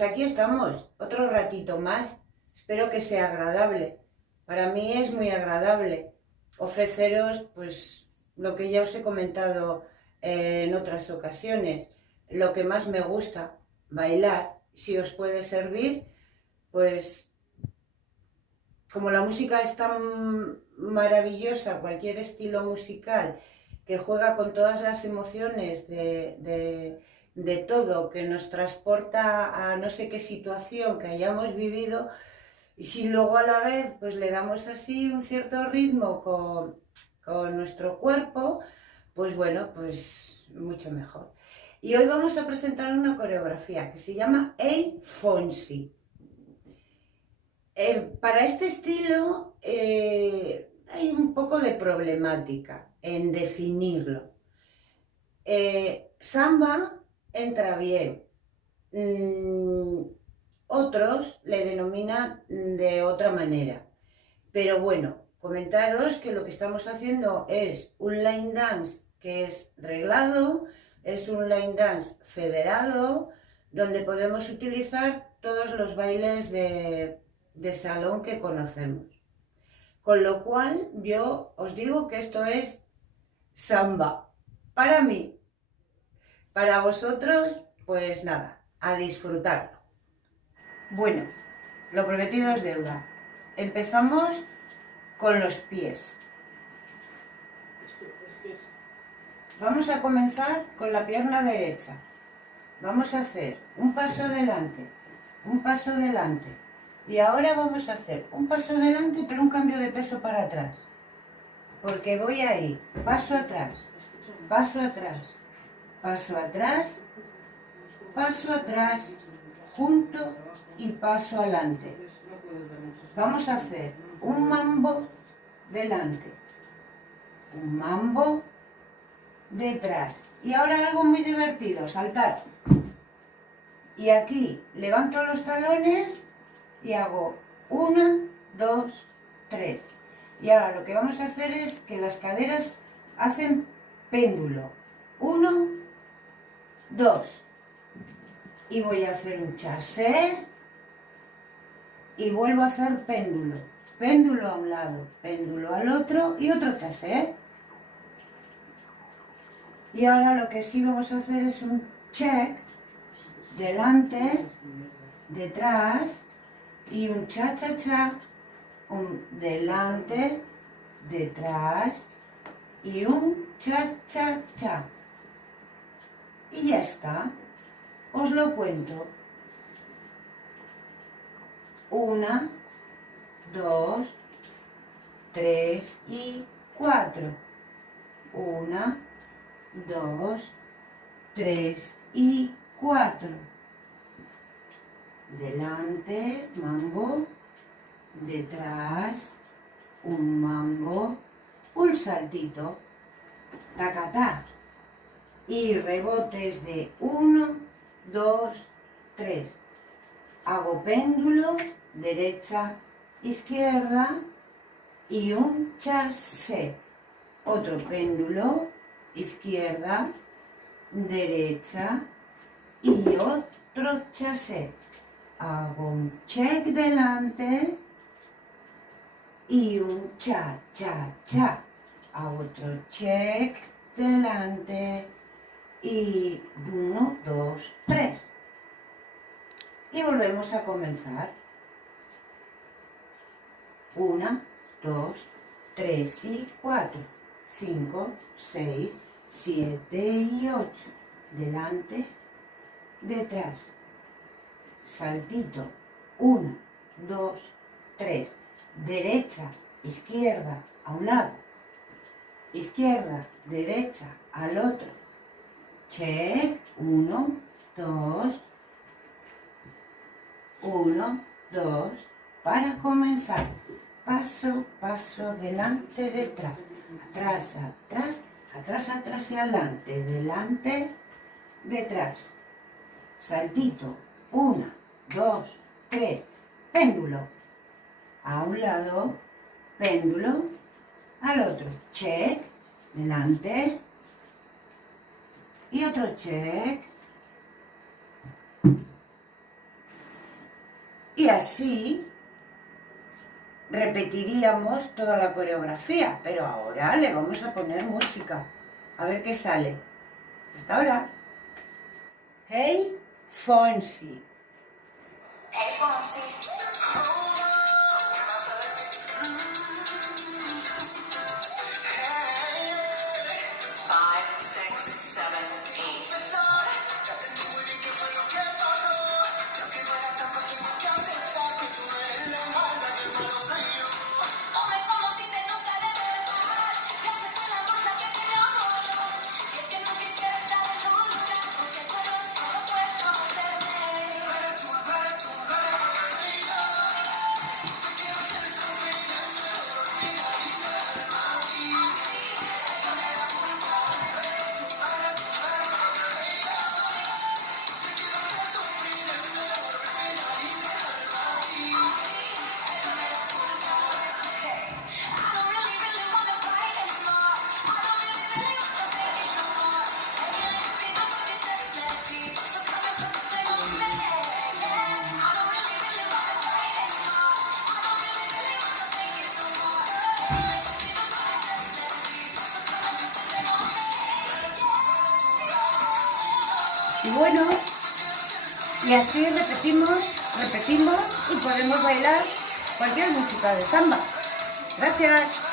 Pues aquí estamos, otro ratito más. Espero que sea agradable. Para mí es muy agradable ofreceros pues lo que ya os he comentado en otras ocasiones, lo que más me gusta, bailar. Si os puede servir, pues como la música es tan maravillosa, cualquier estilo musical que juega con todas las emociones de todo, que nos transporta a no sé qué situación que hayamos vivido, y si luego a la vez pues le damos así un cierto ritmo con nuestro cuerpo, pues bueno, pues mucho mejor. Y hoy vamos a presentar una coreografía que se llama Ei Fonsi. Para este estilo hay un poco de problemática en definirlo. Samba entra bien. Otros le denominan de otra manera. Pero bueno, comentaros que lo que estamos haciendo es un line dance que es reglado, es un line dance federado, donde podemos utilizar todos los bailes de salón que conocemos. Con lo cual yo os digo que esto es samba. Para mí, para vosotros, pues nada, a disfrutarlo. Bueno, lo prometido es deuda. Empezamos con los pies. Vamos a comenzar con la pierna derecha. Vamos a hacer un paso adelante, un paso adelante. Y ahora vamos a hacer un paso adelante, pero un cambio de peso para atrás. Porque voy a ir paso atrás, paso atrás, paso atrás, paso atrás, junto y paso adelante. Vamos a hacer un mambo delante, un mambo detrás. Y ahora algo muy divertido, saltar. Y aquí levanto los talones y hago 1, 2, 3. Y ahora lo que vamos a hacer es que las caderas hacen péndulo. 1, 2. Y voy a hacer un chassé y vuelvo a hacer péndulo. Péndulo a un lado, péndulo al otro y otro chassé. Y ahora lo que sí vamos a hacer es un check, delante, detrás, y un cha-cha-cha, un delante, detrás, y un cha-cha-cha. Y ya está, os lo cuento. 1, 2, 3 y 4. 1, 2, 3 y 4. Delante, mambo, detrás, un mambo, un saltito, tacatá, y rebotes de 1, 2, 3. Hago péndulo, derecha, izquierda, y un chassé. Otro péndulo, izquierda, derecha y otro chassé. Hago un check delante y un cha-cha-cha. Hago otro check delante y 1, 2, 3. Y volvemos a comenzar. 1, 2, 3 y 4. 5, 6, 7 y 8. Delante, detrás. Saltito. 1, 2, 3. Derecha, izquierda, a un lado. Izquierda, derecha, al otro. Check. 1, 2. 1, 2. Para comenzar. Paso, paso, delante, detrás. Atrás, atrás, atrás, atrás y adelante. Delante, detrás. Saltito. 1, 2, 3. Péndulo. A un lado. Péndulo. Al otro. Check. Delante. Y otro check. así repetiríamos toda la coreografía, pero ahora le vamos a poner música. A ver qué sale. Hasta ahora. Hey, Fonsi. Hey, Fonsi. 5, 6, 7, 8. No me conociste nunca de verdad. Ya sé que la mucha que te amor. Y es que no quisiera estar en tu lugar, porque todo solo fue conocerme. I don't really, really wanna fight anymore. I don't really, really wanna fake it no more. Maybe let it be, but maybe just let it be. So come and put the blame on me. Yeah. I don't really, really wanna fight anymore. I don't really, really wanna fake it no more. Maybe let it be, but maybe just let it be. So come and put the blame on me. Y bueno, y así repetimos y podemos bailar cualquier música de samba. Gracias.